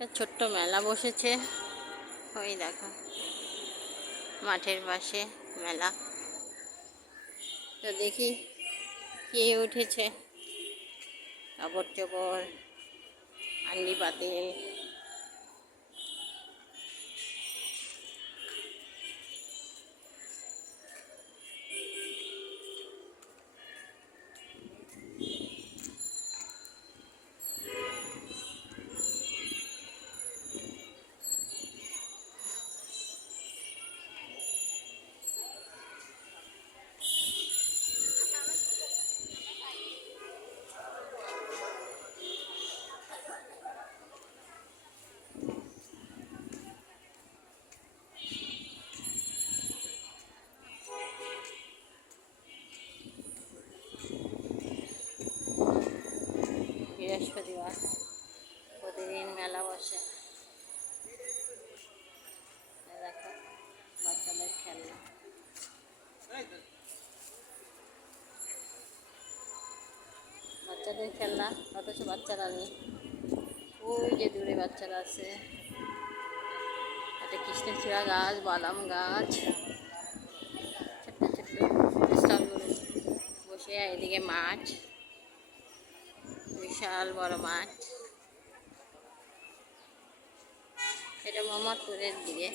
একটা ছোট্ট মেলা বসেছে। ওই দেখো, মাঠের পাশে মেলা। তো দেখি কে উঠেছে। কাপড় চোপড় আন্ডি পাতিল। বৃহস্পতিবার প্রতিদিন মেলা বসে এই দেখো বাচ্চাদের খেলনা বাচ্চাদের খেলনা অথচ বাচ্চারা নেই ওই যে দূরে বাচ্চারা আছে একটা কৃষ্ণচূড়া গাছ বাদাম গাছ ছোট্ট ছোট্ট স্টলগুলো বসে এদিকে মাঠ বিশাল বড় মাঠ। এটা মোহাম্মদপুরের দিকে।